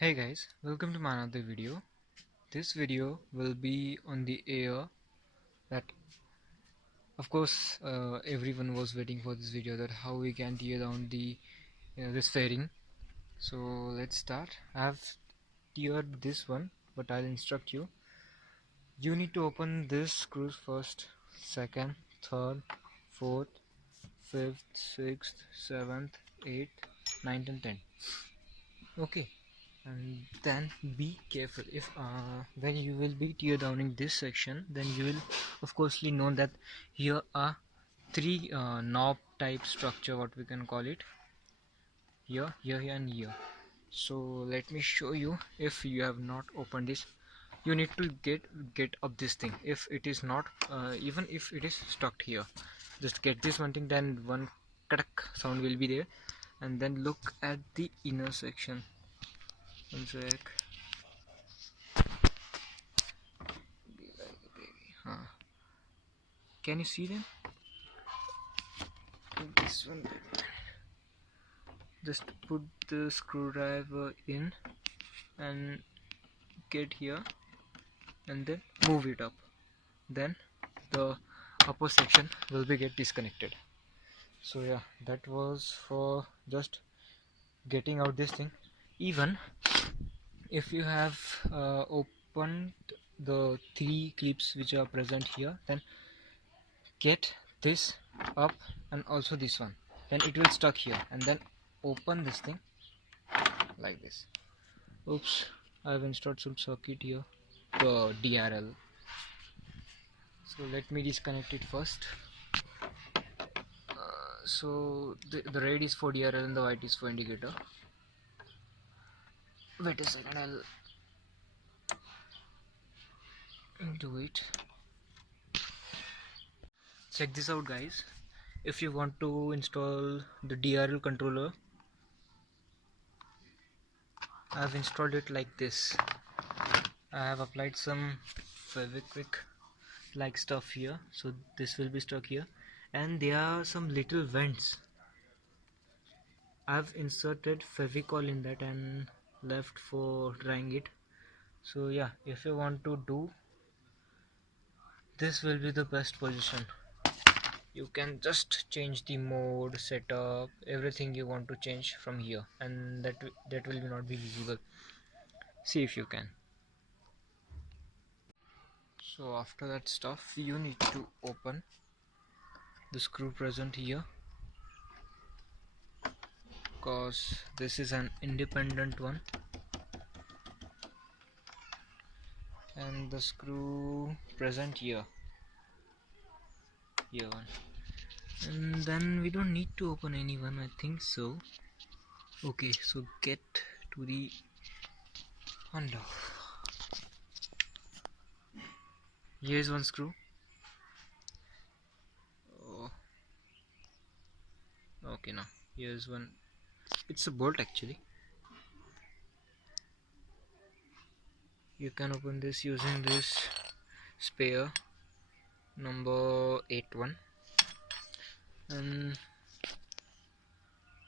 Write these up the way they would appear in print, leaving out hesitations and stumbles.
Hey guys, welcome to my another video. This video will be on the air that of course everyone was waiting for this video, that how we can tear down the this fairing. So let's start. I have teared this one, but I'll instruct you. You need to open this screws first, second, third, fourth, fifth, sixth, seventh, eighth, ninth and 10th. Okay, and then be careful. If when you will be tear downing this section, then you will of course know that here are three knob type structure, what we can call it, here, here and here. So let me show you. If you have not opened this, you need to get up this thing. If it is not even if it is stuck here, just get this one thing, then one crack sound will be there. And then look at the inner section. One sec. Can you see them? This one. Just put the screwdriver in and get here and then move it up. Then the upper section will be get disconnected. So yeah, that was for just getting out this thing. Even if you have opened the three clips which are present here, then get this up and also this one, then it will stuck here, and then open this thing like this. Oops, I've installed some circuit here, the DRL. So let me disconnect it first. So the red is for DRL and the white is for indicator. Wait a second, I'll do it. Check this out guys. If you want to install the DRL controller, I've installed it like this. I have applied some Fevikwik like stuff here, so this will be stuck here, and there are some little vents. I've inserted Fevicol in that and left for drying it. So yeah, if you want to do, this will be the best position. You can just change the mode, setup, everything you want to change from here, and that will not be visible. See if you can. So after that stuff, you need to open the screw present here, because this is an independent one, and the screw present here one, and then we don't need to open any one, I think so. Okay, so get to the handle. Here's one screw. Oh, okay, now here's one. It's a bolt actually. You can open this using this spare number 81, and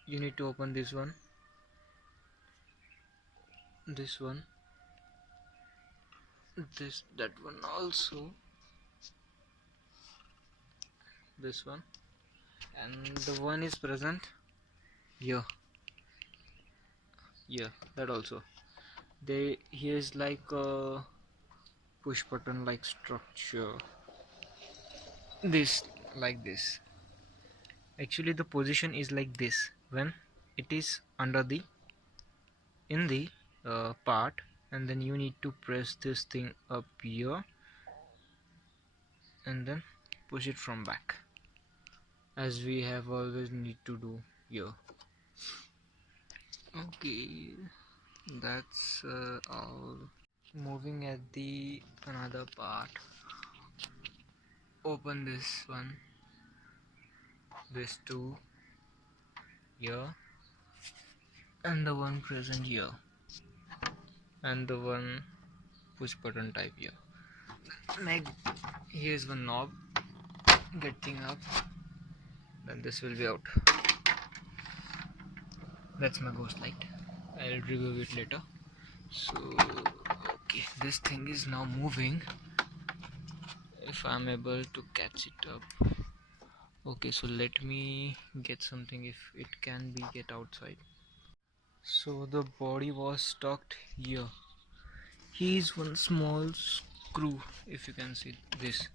you need to open this one, this one, that one also, this one, and the one is present here, that also. Here is like a push button like structure, this like this. Actually the position is like this when it is under the in the part, and then you need to press this thing up here and then push it from back, as we have always need to do here. Okay, that's all. Moving at the another part. Open this one, this two here, and the one present here, and the one push button type here. Here's one knob, get thing up, then this will be out. That's my ghost light. I'll review it later. So okay, this thing is now moving. If I'm able to catch it up. Okay, so let me get something if it can be get outside. So the body was stuck here. Here is one small screw, if you can see this.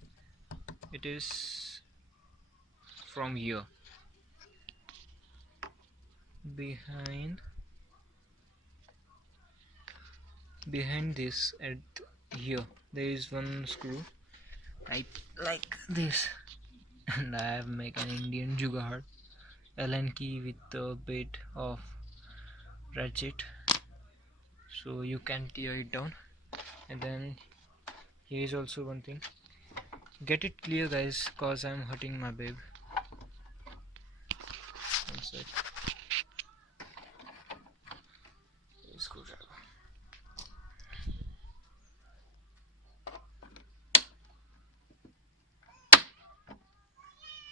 It is from here. Behind this at here there is one screw right like this, and I have make an Indian jugaad Allen key with a bit of ratchet so you can tear it down. And then here is also one thing, get it clear guys cause I'm hurting my babe. One sec. Screwdriver.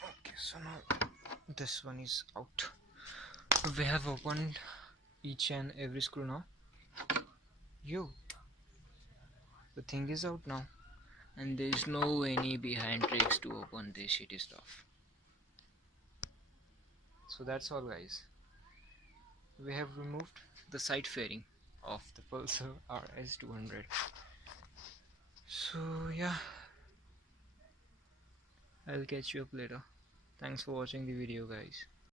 Okay, so now this one is out. We have opened each and every screw now. Yo, the thing is out now, and there is no any behind tricks to open this shitty stuff. So that's all guys. We have removed the side fairing of the Pulsar RS200. So yeah, I'll catch you up later. Thanks for watching the video guys.